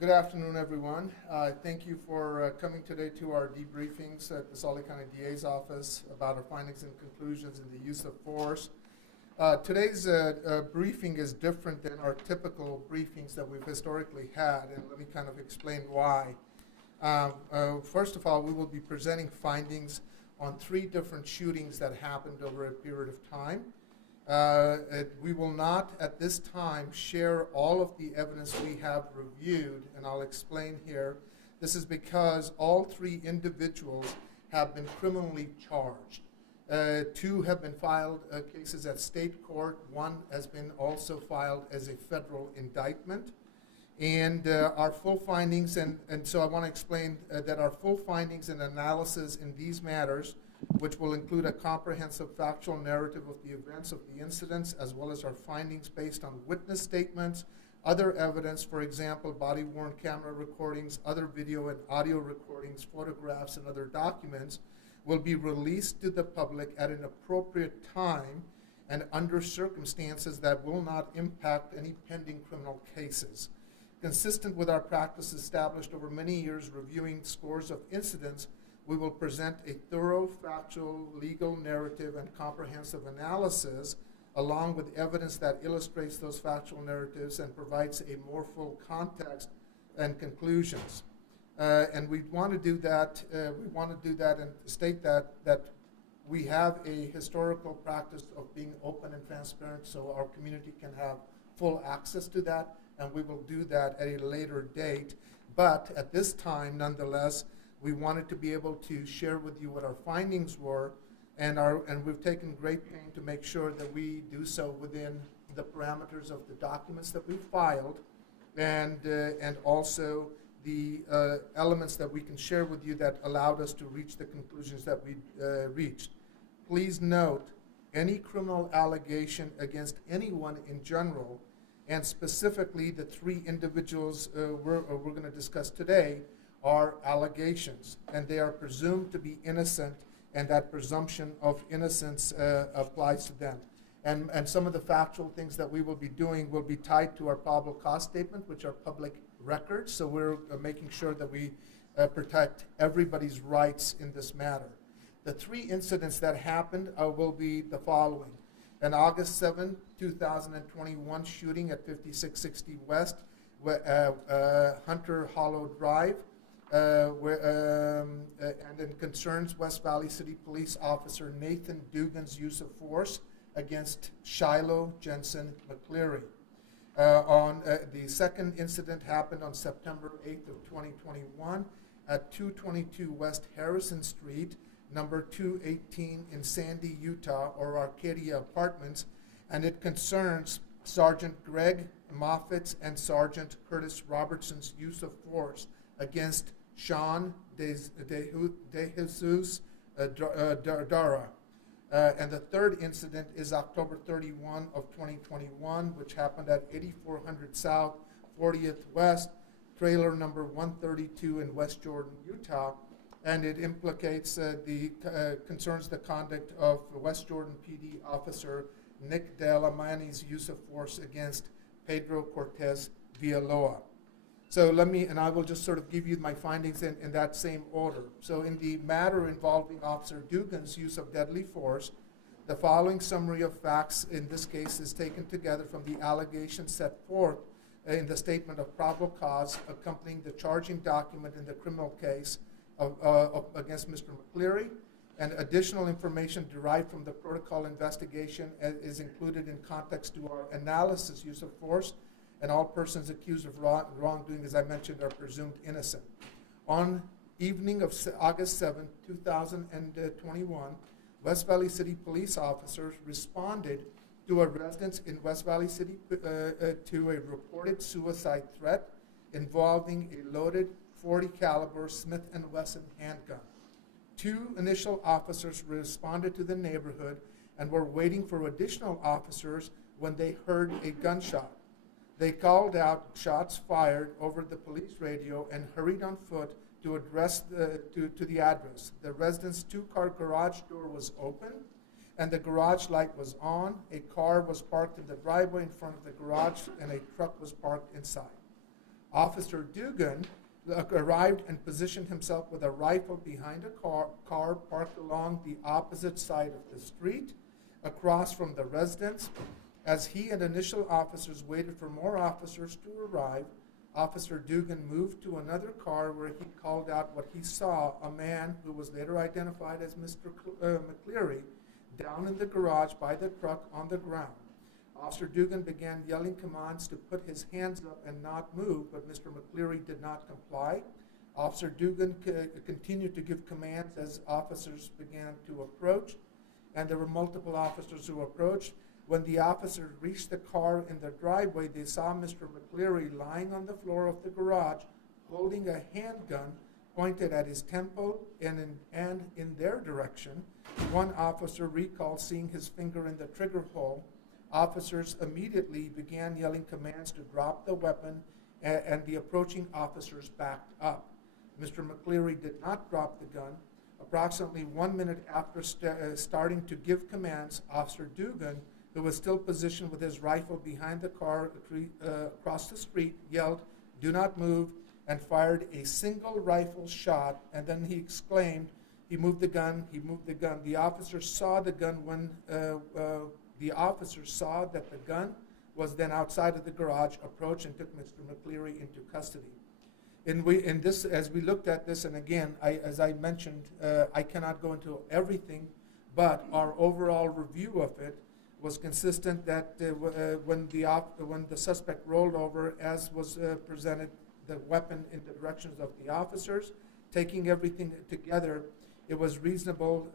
Good afternoon, everyone. Thank you for coming today to our debriefings at the Salt Lake County DA's office about our findings and conclusions in the use of force. Today's briefing is different than our typical briefings that we've historically had, and let me kind of explain why. First of all, we will be presenting findings on 3 different shootings that happened over a period of time. We will not at this time share all of the evidence we have reviewed, and I'll explain here. This is because all 3 individuals have been criminally charged. 2 have been filed cases at state court. 1 has been also filed as a federal indictment. And our full findings, and so I want to explain that our full findings and analysis in these matters, which will include a comprehensive factual narrative of the events of the incidents, as well as our findings based on witness statements, other evidence, for example, body-worn camera recordings, other video and audio recordings, photographs, and other documents, will be released to the public at an appropriate time and under circumstances that will not impact any pending criminal cases. Consistent with our practice established over many years reviewing scores of incidents, we will present a thorough, factual, legal narrative and comprehensive analysis, along with evidence that illustrates those factual narratives and provides a more full context and conclusions. And we want to do that. And state that we have a historical practice of being open and transparent, so our community can have full access to that, and we will do that at a later date. But at this time, nonetheless, we wanted to be able to share with you what our findings were, and we've taken great pain to make sure that we do so within the parameters of the documents that we filed, and also the elements that we can share with you that allowed us to reach the conclusions that we reached. Please note, any criminal allegation against anyone in general, and specifically the 3 individuals we're going to discuss today, are allegations, and they are presumed to be innocent, and that presumption of innocence applies to them. And some of the factual things that we will be doing will be tied to our probable cause statement, which are public records, so we're making sure that we protect everybody's rights in this matter. The 3 incidents that happened will be the following. An August 7, 2021 shooting at 5660 West, Hunter Hollow Drive, and it concerns West Valley City Police Officer Nathan Dugan's use of force against Shiloh Jensen McCleary. The second incident happened on September 8th of 2021 at 222 West Harrison Street, number 218 in Sandy, Utah, or Arcadia Apartments, and it concerns Sergeant Greg Moffitt's and Sergeant Curtis Robertson's use of force against Sean De Jesus Dara. And the third incident is October 31 of 2021, which happened at 8400 South, 40th West, trailer number 132 in West Jordan, Utah, and it implicates concerns the conduct of West Jordan PD officer Nick Delamani's use of force against Pedro Cortez Villalobos. So I will just sort of give you my findings in that same order. So in the matter involving Officer Dugan's use of deadly force, the following summary of facts in this case is taken together from the allegations set forth in the statement of probable cause accompanying the charging document in the criminal case against Mr. McCleary, and additional information derived from the protocol investigation is included in context to our analysis use of force, and all persons accused of wrongdoing, as I mentioned, are presumed innocent. On evening of August 7, 2021, West Valley City police officers responded to a residence in West Valley City to a reported suicide threat involving a loaded .40 caliber Smith & Wesson handgun. 2 initial officers responded to the neighborhood and were waiting for additional officers when they heard a gunshot. They called out shots fired over the police radio and hurried on foot to address to the address. The resident's 2-car garage door was open and the garage light was on. A car was parked in the driveway in front of the garage and a truck was parked inside. Officer Dugan arrived and positioned himself with a rifle behind a car parked along the opposite side of the street, across from the residence. As he and initial officers waited for more officers to arrive, Officer Dugan moved to another car where he called out what he saw, a man who was later identified as Mr. McCleary, down in the garage by the truck on the ground. Officer Dugan began yelling commands to put his hands up and not move, but Mr. McCleary did not comply. Officer Dugan continued to give commands as officers began to approach, and there were multiple officers who approached. When the officers reached the car in the driveway, they saw Mr. McCleary lying on the floor of the garage, holding a handgun pointed at his temple and in their direction. One officer recalled seeing his finger in the trigger hole. Officers immediately began yelling commands to drop the weapon, and the approaching officers backed up. Mr. McCleary did not drop the gun. Approximately 1 minute after starting to give commands, Officer Dugan, who was still positioned with his rifle behind the car across the street, yelled, "Do not move," and fired a single rifle shot, and then he exclaimed, "He moved the gun, he moved the gun." The officer saw the gun when the officer saw that the gun was then outside of the garage, approached and took Mr. McCleary into custody. As we looked at this, and again, as I mentioned, I cannot go into everything, but our overall review of it was consistent that when the suspect rolled over, as was presented, the weapon in the directions of the officers, taking everything together, it was reasonable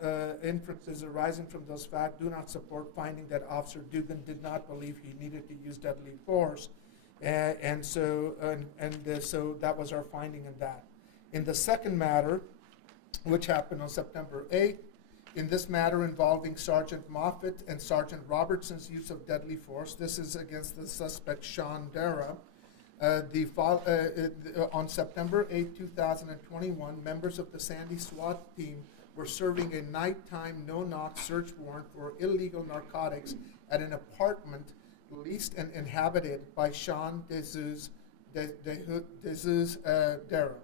inferences arising from those facts do not support finding that Officer Dugan did not believe he needed to use deadly force, so that was our finding in that. In the second matter, which happened on September 8th, in this matter involving Sergeant Moffitt and Sergeant Robertson's use of deadly force, this is against the suspect Sean Dara. On September 8, 2021, members of the Sandy SWAT team were serving a nighttime no-knock search warrant for illegal narcotics at an apartment leased and inhabited by Sean Jesus Dara.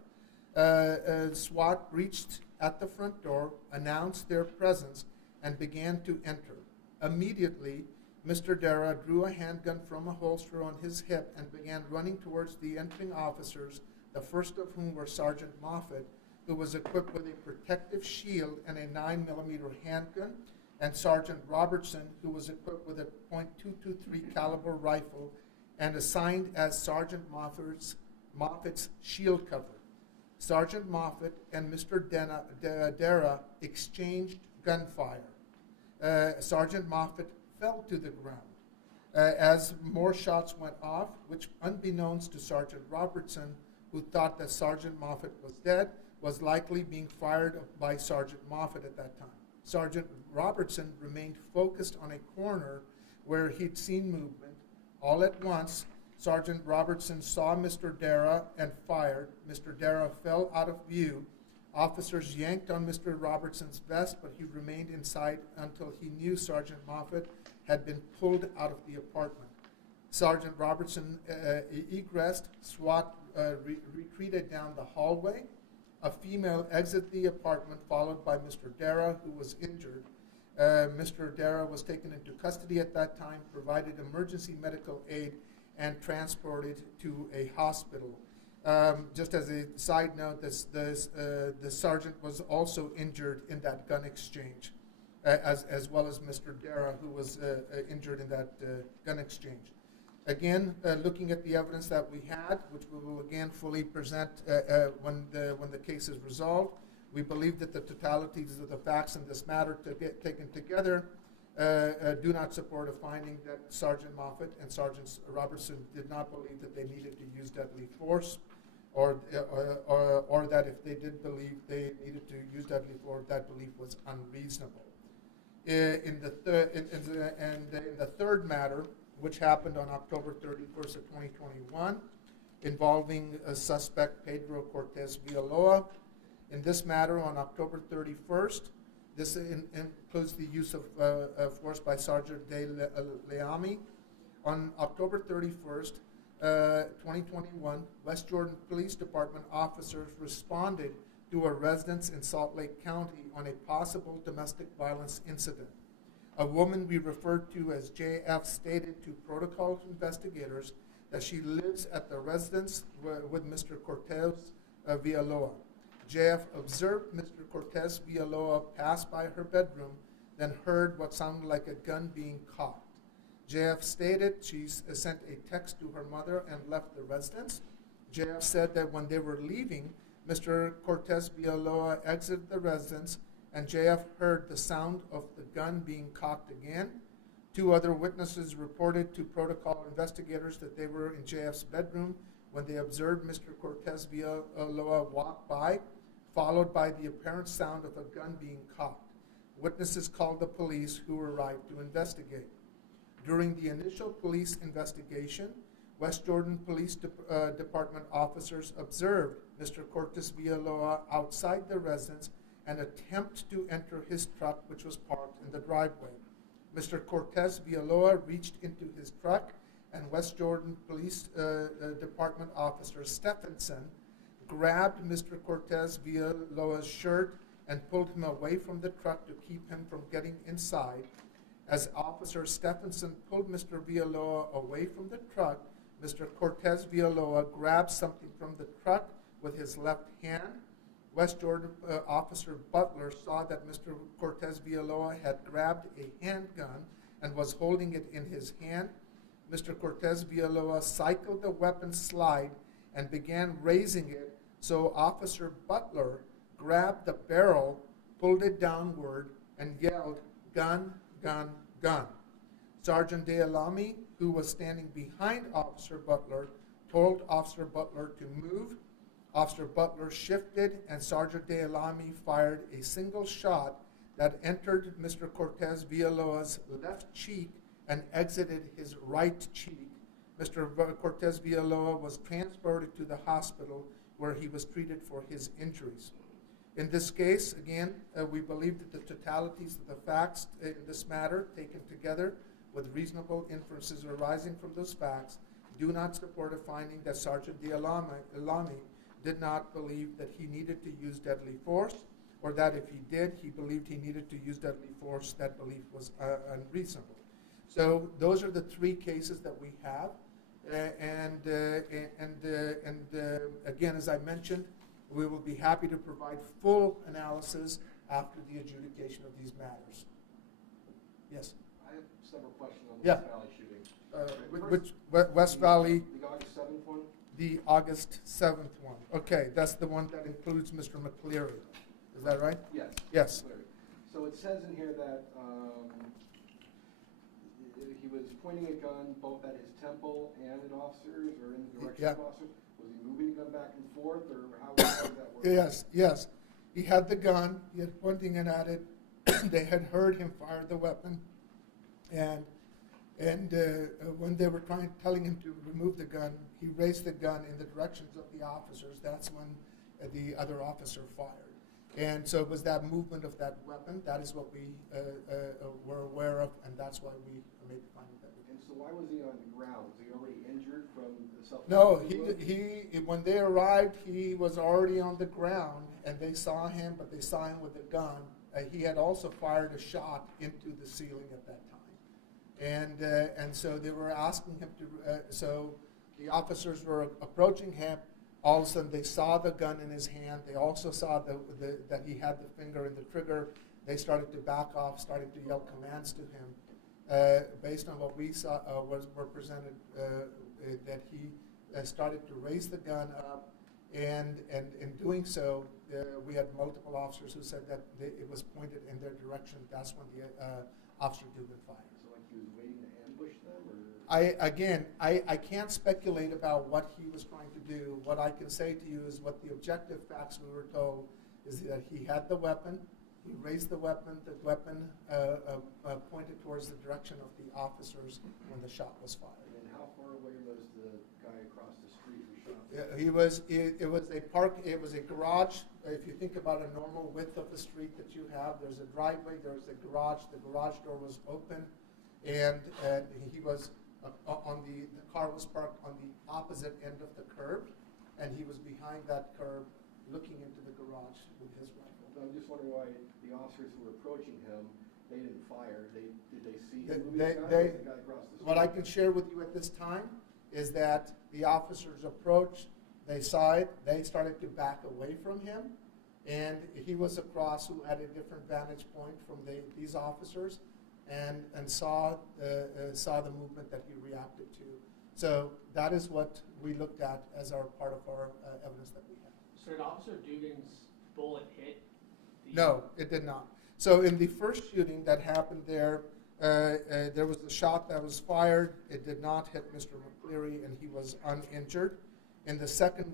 SWAT reached at the front door, announced their presence, and began to enter. Immediately, Mr. Dara drew a handgun from a holster on his hip and began running towards the entering officers, the first of whom were Sergeant Moffitt, who was equipped with a protective shield and a 9mm handgun, and Sergeant Robertson, who was equipped with a .223 caliber rifle and assigned as Sergeant Moffitt's shield cover. Sergeant Moffitt and Mr. Dara exchanged gunfire. Sergeant Moffitt fell to the ground as more shots went off, which, unbeknownst to Sergeant Robertson, who thought that Sergeant Moffitt was dead, was likely being fired by Sergeant Moffitt at that time. Sergeant Robertson remained focused on a corner where he'd seen movement. All at once, Sergeant Robertson saw Mr. Dara and fired. Mr. Dara fell out of view. Officers yanked on Mr. Robertson's vest, but he remained inside until he knew Sergeant Moffitt had been pulled out of the apartment. Sergeant Robertson egressed. SWAT retreated down the hallway. A female exited the apartment, followed by Mr. Dara, who was injured. Mr. Dara was taken into custody at that time, provided emergency medical aid, and transported to a hospital. Just as a side note, the sergeant was also injured in that gun exchange, as well as Mr. Dara, who was injured in that gun exchange. Again, looking at the evidence that we had, which we will again fully present when the case is resolved, we believe that the totalities of the facts in this matter taken together do not support a finding that Sergeant Moffitt and Sergeant Robertson did not believe that they needed to use deadly force, or that if they did believe they needed to use deadly force, that belief was unreasonable. In the third matter, which happened on October 31st of 2021, involving a suspect Pedro Cortez Villalobos. In this matter, on October 31st, this includes the use of force by Sergeant De Leami. On October 31st, 2021, West Jordan Police Department officers responded to a residence in Salt Lake County on a possible domestic violence incident. A woman we referred to as JF stated to protocol investigators that she lives at the residence with Mr. Cortez Villalobos. JF observed Mr. Cortez Villalobos pass by her bedroom, then heard what sounded like a gun being cocked. JF stated she sent a text to her mother and left the residence. JF said that when they were leaving, Mr. Cortez Villalobos exited the residence, and JF heard the sound of the gun being cocked again. Two other witnesses reported to protocol investigators that they were in JF's bedroom when they observed Mr. Cortez Villalobos walk by, followed by the apparent sound of a gun being cocked. Witnesses called the police, who arrived to investigate. During the initial police investigation, West Jordan Police Department officers observed Mr. Cortez Villalobos outside the residence and attempt to enter his truck, which was parked in the driveway. Mr. Cortez Villalobos reached into his truck, and West Jordan Police Department officer Stephenson grabbed Mr. Cortez Villalobos' shirt and pulled him away from the truck to keep him from getting inside. As Officer Stephenson pulled Mr. Villalobos away from the truck, Mr. Cortez Villalobos grabbed something from the truck with his left hand. West Jordan Officer Butler saw that Mr. Cortez Villalobos had grabbed a handgun and was holding it in his hand. Mr. Cortez Villalobos cycled the weapon slide and began raising it, so Officer Butler grabbed the barrel, pulled it downward, and yelled, "Gun, gun, gun." Sergeant DeAlami, who was standing behind Officer Butler, told Officer Butler to move. Officer Butler shifted, and Sergeant DeAlami fired a single shot that entered Mr. Cortez Villalobos' left cheek and exited his right cheek. Mr. Cortez Villalobos was transported to the hospital where he was treated for his injuries. In this case, again, we believe that the totalities of the facts in this matter, taken together with reasonable inferences arising from those facts, do not support a finding that Sergeant DeAlami did not believe that he needed to use deadly force, or that if he did, he believed he needed to use deadly force. That belief was unreasonable. So those are the three cases that we have. Again, as I mentioned, we will be happy to provide full analysis after the adjudication of these matters. Yes? I have several questions on the West Valley shooting. West Valley? The August 7th one? The August 7th one. Okay, that's the one that includes Mr. McCleary. Is that right? Yes. Yes. McCleary. So it says in here that he was pointing a gun both at his temple and at officers, or in the direction of officers. Was he moving the gun back and forth, or how did that work? Yes. He had the gun. He had pointing it at it. They had heard him fire the weapon, and when they were telling him to remove the gun, he raised the gun in the directions of the officers. That's when the other officer fired. And so it was that movement of that weapon. That is what we were aware of, and that's why we made the finding that we did. And so why was he on the ground? Was he already injured from the self-defense? No, when they arrived, he was already on the ground, and they saw him, but they saw him with a gun. He had also fired a shot into the ceiling at that time. And so they were asking him to, so the officers were approaching him. All of a sudden, they saw the gun in his hand. They also saw that he had the finger in the trigger. They started to back off, started to yell commands to him. Based on what we saw, were presented, that he started to raise the gun up, and in doing so, we had multiple officers who said that it was pointed in their direction. That's when the officer Dubin fired. So like he was waiting to ambush them, or? I can't speculate about what he was trying to do. What I can say to you is what the objective facts we were told is that he had the weapon. He raised the weapon. The weapon pointed towards the direction of the officers when the shot was fired. And how far away was the guy across the street who shot? It was a garage. If you think about a normal width of the street that you have, there's a driveway, there's a garage. The garage door was open, and he was the car was parked on the opposite end of the curb, and he was behind that curb looking into the garage with his rifle. So I'm just wondering why the officers who were approaching him, they didn't fire. Did they see him moving the gun, or the guy across the street? What I can share with you at this time is that the officers approached, they saw it, they started to back away from him, and he was across who had a different vantage point from these officers, and saw the movement that he reacted to. So that is what we looked at as our part of our evidence that we have. So did Officer Dugan's bullet hit? No, it did not. So in the first shooting that happened there was a shot that was fired. It did not hit Mr. McCleary, and he was uninjured. In the second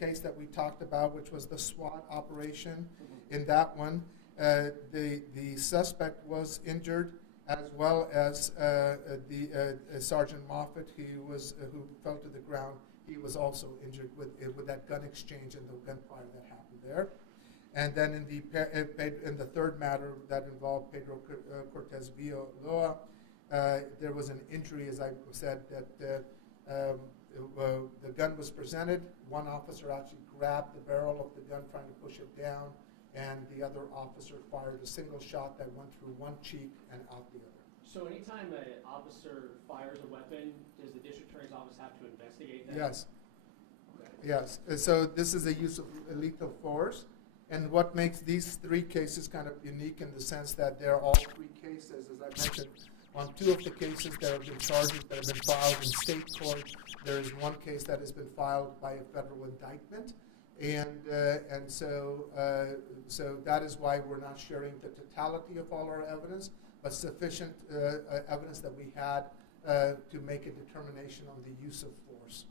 case that we talked about, which was the SWAT operation, in that one, the suspect was injured, as well as Sergeant Moffett, who fell to the ground. He was also injured with that gun exchange and the gunfire that happened there. And then in the third matter that involved Pedro Cortez Villalobos, there was an injury, as I said, that the gun was presented. One officer actually grabbed the barrel of the gun trying to push it down, and the other officer fired a single shot that went through one cheek and out the other. So anytime an officer fires a weapon, does the district attorney's office have to investigate that? Yes. Okay. Yes. So this is a use of lethal force. And what makes these three cases kind of unique in the sense that they're all three cases, as I mentioned, on two of the cases there have been charges that have been filed in state court. There is one case that has been filed by a federal indictment. And so that is why we're not sharing the totality of all our evidence, but sufficient evidence that we had to make a determination on the use of force.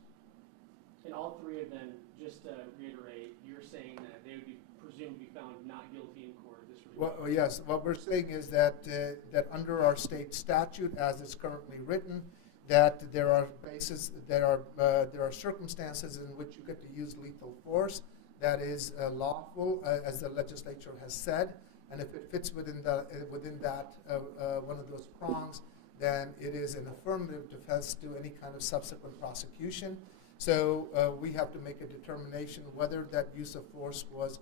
And all three of them, just to reiterate, you're saying that they would be presumed to be found not guilty in court of this review? Well, yes. What we're saying is that under our state statute, as it's currently written, that there are circumstances in which you get to use lethal force that is lawful, as the legislature has said, and if it fits within that one of those prongs, then it is an affirmative defense to any kind of subsequent prosecution. So we have to make a determination whether that use of force was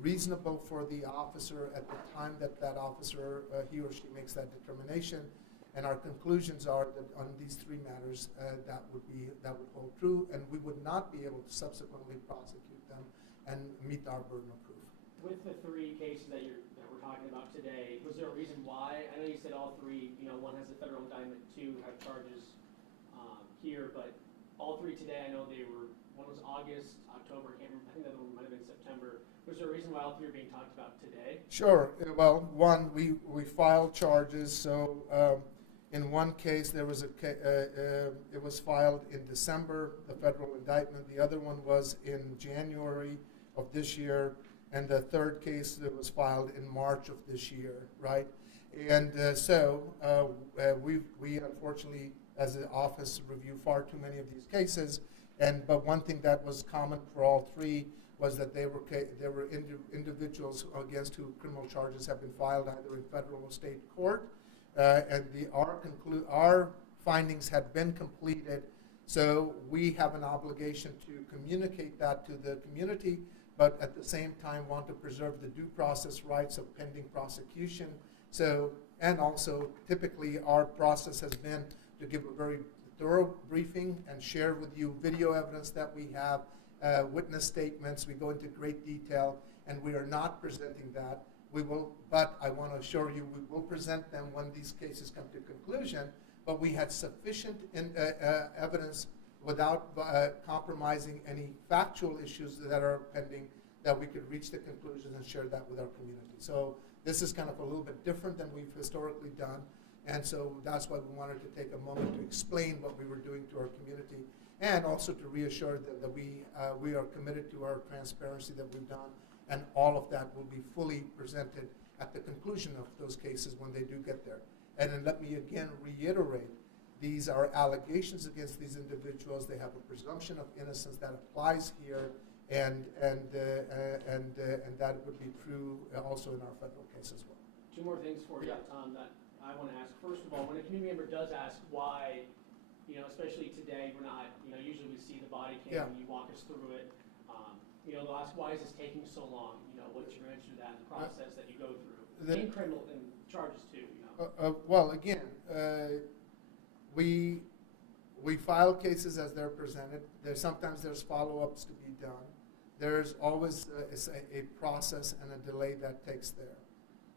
reasonable for the officer at the time that officer, he or she makes that determination. And our conclusions are that on these three matters, that would hold true, and we would not be able to subsequently prosecute them and meet our burden of proof. With the three cases that we're talking about today, was there a reason why? I know you said all three. One has a federal indictment, two have charges here, but all three today, I know one was August, October, I can't remember, I think the other one might have been September. Was there a reason why all three are being talked about today? Sure. Well, one, we filed charges. So in one case, there was it was filed in December, the federal indictment. The other one was in January of this year, and the third case that was filed in March of this year, right? And so we unfortunately, as an office, review far too many of these cases. But one thing that was common for all three was that there were individuals against whom criminal charges have been filed either in federal or state court, and our findings had been completed. So we have an obligation to communicate that to the community, but at the same time want to preserve the due process rights of pending prosecution. So, and also typically our process has been to give a very thorough briefing and share with you video evidence that we have, witness statements. We go into great detail, and we are not presenting that. We will, but I want to assure you we will present them when these cases come to conclusion, but we had sufficient evidence without compromising any factual issues that are pending that we could reach the conclusions and share that with our community. So this is kind of a little bit different than we've historically done. And so that's why we wanted to take a moment to explain what we were doing to our community, and also to reassure them that we are committed to our transparency that we've done, and all of that will be fully presented at the conclusion of those cases when they do get there. And then let me again reiterate, these are allegations against these individuals. They have a presumption of innocence that applies here, and that would be true also in our federal case as well. Two more things for you that I want to ask. First of all, when a community member does ask why especially today, we're not, usually we see the body cam Yeah. and you walk us through it. They'll ask, why is this taking so long? What's your answer to that, the process that you go through? The- In criminal and charges too, Well, again, we file cases as they're presented. Sometimes there's follow-ups to be done. There's always a process and a delay that takes there.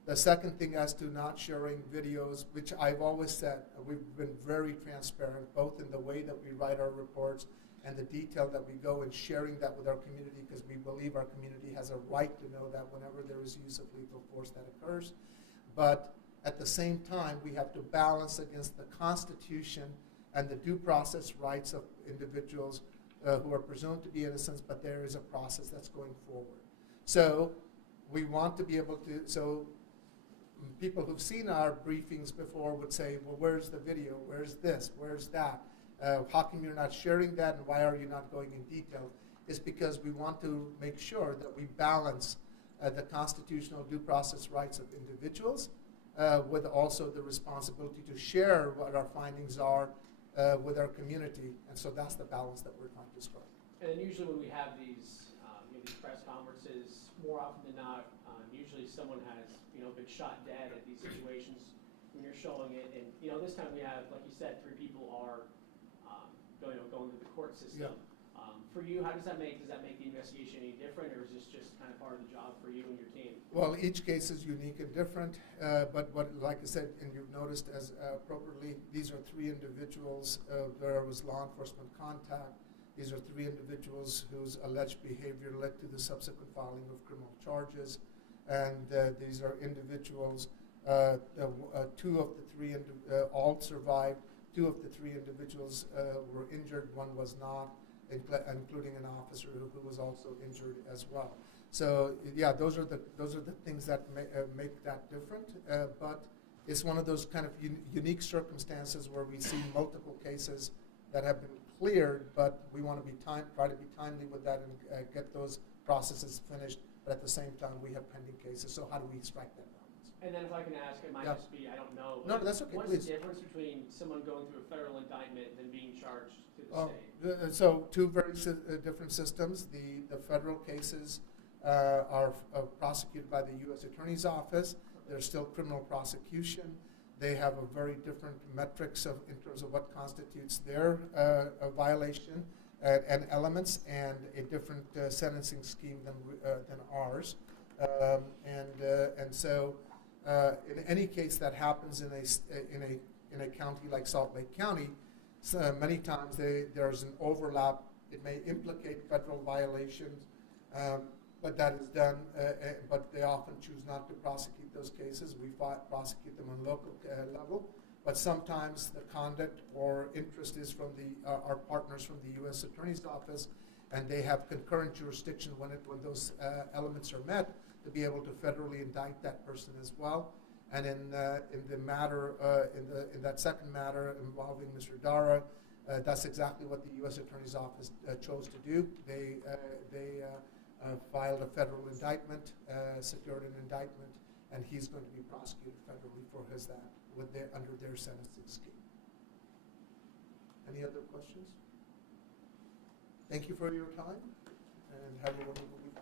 The second thing as to not sharing videos, which I've always said, we've been very transparent, both in the way that we write our reports and the detail that we go in sharing that with our community, because we believe our community has a right to know that whenever there is use of lethal force that occurs. But at the same time, we have to balance against the Constitution and the due process rights of individuals who are presumed to be innocent, but there is a process that's going forward. So we want to be able to, so people who've seen our briefings before would say, well, where's the video? Where's this? Where's that? How come you're not sharing that, and why are you not going in detail? It's because we want to make sure that we balance the constitutional due process rights of individuals with also the responsibility to share what our findings are with our community. And so that's the balance that we're trying to strike. And then usually when we have these, these press conferences, more often than not, usually someone has, been shot dead at these situations when you're showing it. And, this time we have, like you said, 3 people are going through the court system. Yeah. For you, how does that make the investigation any different, or is this just kind of part of the job for you and your team? Well, each case is unique and different, but like I said, and you've noticed as appropriately, these are 3 individuals where was law enforcement contact. These are 3 individuals whose alleged behavior led to the subsequent filing of criminal charges, and these are individuals. 2 of the 3 all survived. 2 of the 3 individuals were injured. 1 was not, including an officer who was also injured as well. So yeah, those are the things that make that different. But it's one of those kind of unique circumstances where we see multiple cases that have been cleared, but we want to try to be timely with that and get those processes finished. But at the same time, we have pending cases. So how do we strike that balance? And then if I can ask, it might Yeah. just be, I don't know. No, that's okay, What's please. the difference between someone going through a federal indictment and being charged to the state? So 2 very different systems. The federal cases are prosecuted by the U.S. Attorney's Office. They're still criminal prosecution. They have a very different metrics in terms of what constitutes their violation and elements, and a different sentencing scheme than ours. And so in any case that happens in a county like Salt Lake County, many times there's an overlap. It may implicate federal violations, but that is done. But they often choose not to prosecute those cases. We prosecute them on local level. But sometimes the conduct or interest is from our partners from the U.S. Attorney's Office, and they have concurrent jurisdiction when those elements are met to be able to federally indict that person as well. And in the matter in that second matter involving Mr. Dara, that's exactly what the U.S. Attorney's Office chose to do. They filed a federal indictment, secured an indictment, and he's going to be prosecuted federally for that under their sentencing scheme. Any other questions? Thank you for your time, and have a wonderful week.